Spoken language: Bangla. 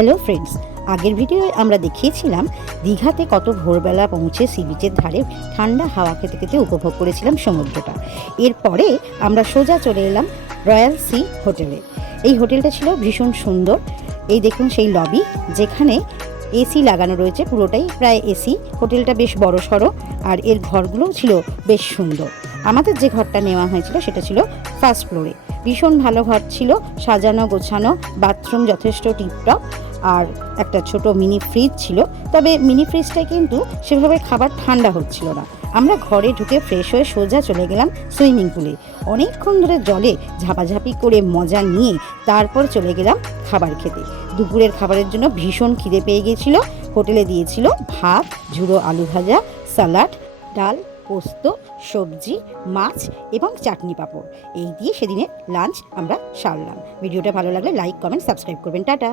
হ্যালো ফ্রেন্ডস, আগের ভিডিওয়ে আমরা দেখিয়েছিলাম দীঘাতে কত ভোরবেলা পৌঁছে সি বিচের ধারে ঠান্ডা হাওয়া খেতে খেতে উপভোগ করেছিলাম সমুদ্রটা। এরপরে আমরা সোজা চলে এলাম রয়্যাল সি হোটেলে। এই হোটেলটা ছিল ভীষণ সুন্দর। এই দেখুন সেই লবি, যেখানে এসি লাগানো রয়েছে, পুরোটাই প্রায় এসি। হোটেলটা বেশ বড় সড়ো, আর এর ঘরগুলোও ছিল বেশ সুন্দর। আমাদের যে ঘরটা নেওয়া হয়েছিল সেটা ছিল ফার্স্ট ফ্লোরে। ভীষণ ভালো ঘর ছিল, সাজানো গোছানো, বাথরুম যথেষ্ট টিপটপ, আর একটা ছোট মিনি ফ্রিজ ছিল। তবে মিনি ফ্রিজটায় কিন্তু সেভাবে খাবার ঠান্ডা হচ্ছিল না। আমরা ঘরে ঢুকে ফ্রেশ হয়ে সোজা চলে গেলাম সুইমিং পুলে। অনেকক্ষণ ধরে জলে ঝাপাঝাপি করে মজা নিয়ে তারপর চলে গেলাম খাবার খেতে। দুপুরের খাবারের জন্য ভীষণ খিদে পেয়ে গিয়েছিল। হোটেলে দিয়েছিল ভাত, ঝুড়ো আলু ভাজা, স্যালাড, ডাল, পোস্ত, সবজি, মাছ এবং চাটনি পাঁপড়। এই দিয়ে সেদিনের লাঞ্চ আমরা সারলাম। ভিডিওটা ভালো লাগলে লাইক, কমেন্ট, সাবস্ক্রাইব করবেন। টাটা।